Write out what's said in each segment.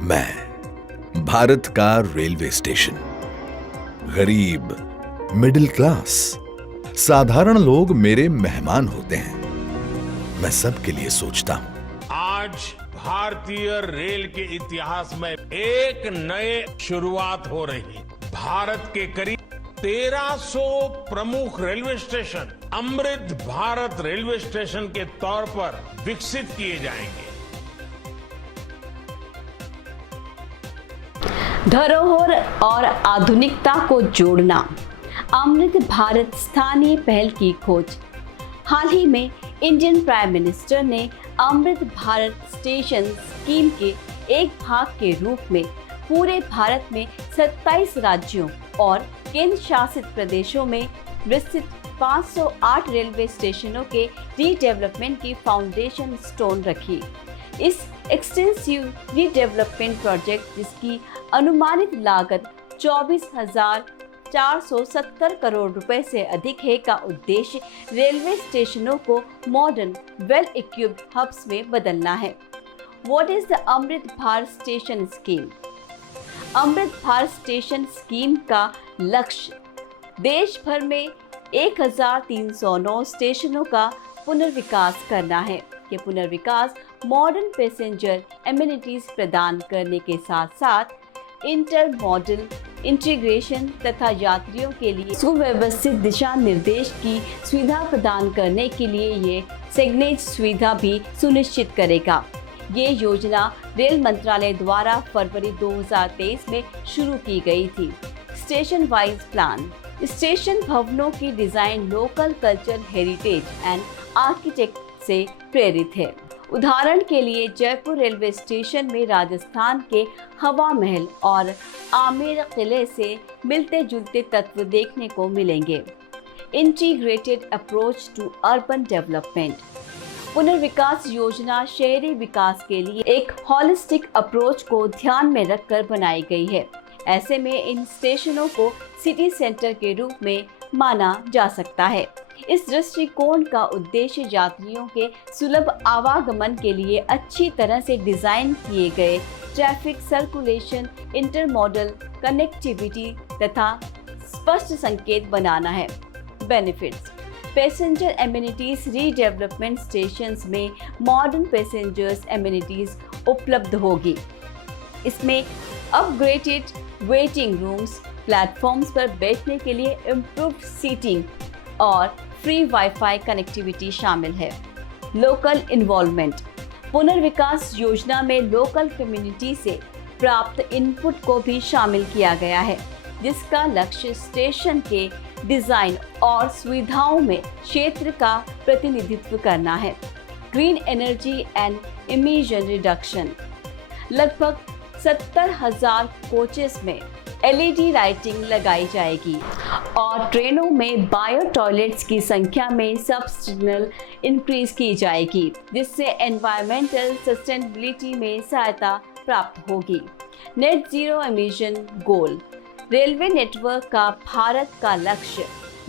मैं भारत का railway station, गरीब, मिडिल क्लास, साधारण लोग मेरे मेहमान होते हैं। मैं सबके लिए सोचता हूं। आज भारतीय रेल के इतिहास में एक नए शुरुआत हो रही। भारत के करीब 1300 प्रमुख railway station Amrit Bharat railway station के तौर पर विकसित किए जाएंगे। धरोहर और आधुनिकता को जोड़ना, अमृत भारत स्थानीय पहल की खोज। हाल ही में इंडियन प्राइम मिनिस्टर ने अमृत भारत स्टेशन स्कीम के एक भाग के रूप में पूरे भारत में 27 राज्यों और केंद्र शासित प्रदेशों में विस्तृत 508 रेलवे स्टेशनों के रीडेवलपमेंट की फाउंडेशन स्टोन रखी। इस एक्सटेंसिव रीडेवलपमेंट प्रोजेक्ट, जिसकी अनुमानित लागत 24,470 करोड़ रुपए से अधिक है, का उद्देश्य रेलवे स्टेशनों को मॉडर्न, वेल इक्विप्ड हब्स में बदलना है। What is the Amrit Bharat station scheme? Amrit Bharat station scheme का लक्ष्य देश भर में 1,309 स्टेशनों का पुनर्विकास करना है। ये पुनर्विकास मॉडर्न पैसेंजर एमिनिटीज प्रदान करने के साथ साथ इंटर मॉडल इंटीग्रेशन तथा यात्रियों के लिए सुव्यवस्थित दिशा निर्देश की सुविधा प्रदान करने के लिए ये सिग्नेज सुविधा भी सुनिश्चित करेगा। ये योजना रेल मंत्रालय द्वारा फरवरी 2023 में शुरू की गई थी। स्टेशन वाइज प्लान, स्टेशन भवनों की design local culture, heritage and architect से प्रेरित है। उदाहरण के लिए जयपुर रेलवे स्टेशन में राजस्थान के हवा महल और आमेर किले से मिलते जुलते तत्व देखने को मिलेंगे। Integrated approach to urban development, पुनर्विकास योजना शहरी विकास के लिए एक हॉलिस्टिक अप्रोच को ध्यान में रखकर बनाई गई है। ऐसे में इन स्टेशनों को सिटी सेंटर के रूप में माना जा सकता है। इस दृष्टिकोण का उद्देश्य यात्रियों के सुलभ आवागमन के लिए अच्छी तरह से डिजाइन किए गए ट्रैफिक सर्कुलेशन, इंटरमॉडल कनेक्टिविटी तथा स्पष्ट संकेत बनाना है। Benefits, passenger amenities redevelopment stations में मॉडर्न पैसेंजर्स एमिनिटीज उपलब्ध होगी। इसमें अपग्रेडेड वेटिंग रूम्स, प्लेटफॉर्म्स पर बैठने के लिए इम्प्रूव्ड सीटिंग और फ्री वाईफाई कनेक्टिविटी शामिल है। लोकल इन्वॉल्वमेंट, पुनर्विकास योजना में लोकल कम्युनिटी से प्राप्त इनपुट को भी शामिल किया गया है, जिसका लक्ष्य स्टेशन के डिजाइन और सुविधाओं में क्षेत्र का प्रतिनिधित्व करना है। Green energy and emission reduction, लगभग 70,000 कोचेस में LED लाइटिंग लगाई जाएगी और ट्रेनों में बायो टॉयलेट्स की संख्या में सब्सटेंशियल इंक्रीज की जाएगी, जिससे एनवायरमेंटल सस्टेनेबिलिटी में सहायता प्राप्त होगी। नेट जीरो एमिशन गोल, रेलवे नेटवर्क का भारत का लक्ष्य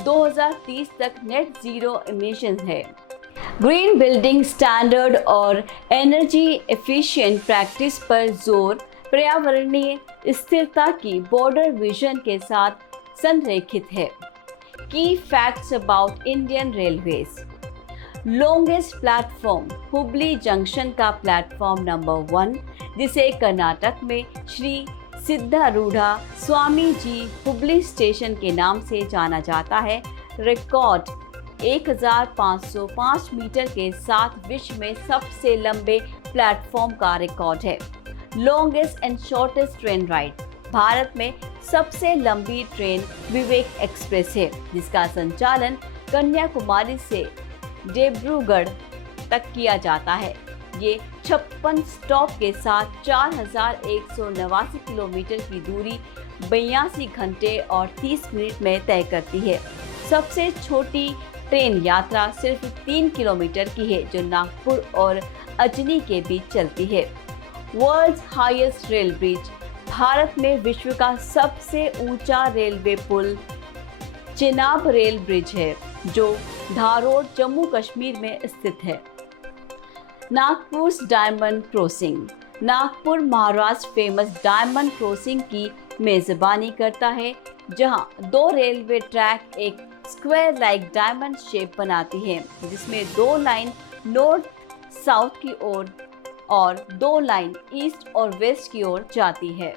2030 तक नेट जीरो एमिशन है। ग्रीन बिल्डिंग स्टैंडर्ड और एनर्जी एफिशिएंट प्रैक्टिस पर जोर पर्यावरणीय स्थिरता की बॉर्डर विजन के साथ संरेखित है। की facts about Indian railways, longest platform Hubli junction का प्लेटफॉर्म नंबर 1, जिसे कर्नाटक में श्री सिद्धारूढ़ा स्वामी जी हुबली स्टेशन के नाम से जाना जाता है, रिकॉर्ड 1505 मीटर के साथ विश्व में सबसे लंबे प्लेटफॉर्म का रिकॉर्ड है। Longest and shortest train ride, Bharat में सबसे लंबी ट्रेन विवेक एक्सप्रेस है, जिसका संचालन कन्याकुमारी से डिब्रूगढ़ तक किया जाता है। ये 56 स्टॉप के साथ 4,189 किलोमीटर की दूरी 82 घंटे और 30 मिनट में तय करती है। सबसे छोटी ट्रेन यात्रा सिर्फ 3 किलोमीटर की है, जो नागपुर और अजनी के बीच चलती है। World's highest rail bridge, Bharat में विश्व का सबसे ऊंचा रेलवे पुल चेनाब रेल ब्रिज है, जो धारोड जम्मू कश्मीर में स्थित है। Nagpur diamond crossing, Nagpur Maharashtra famous diamond crossing की मेजबानी करता है, जहां दो रेलवे ट्रैक एक स्क्वायर लाइक डायमंड शेप बनाती है, जिसमें दो लाइन नॉर्थ साउथ की ओर और दो लाइन ईस्ट और वेस्ट की ओर जाती है।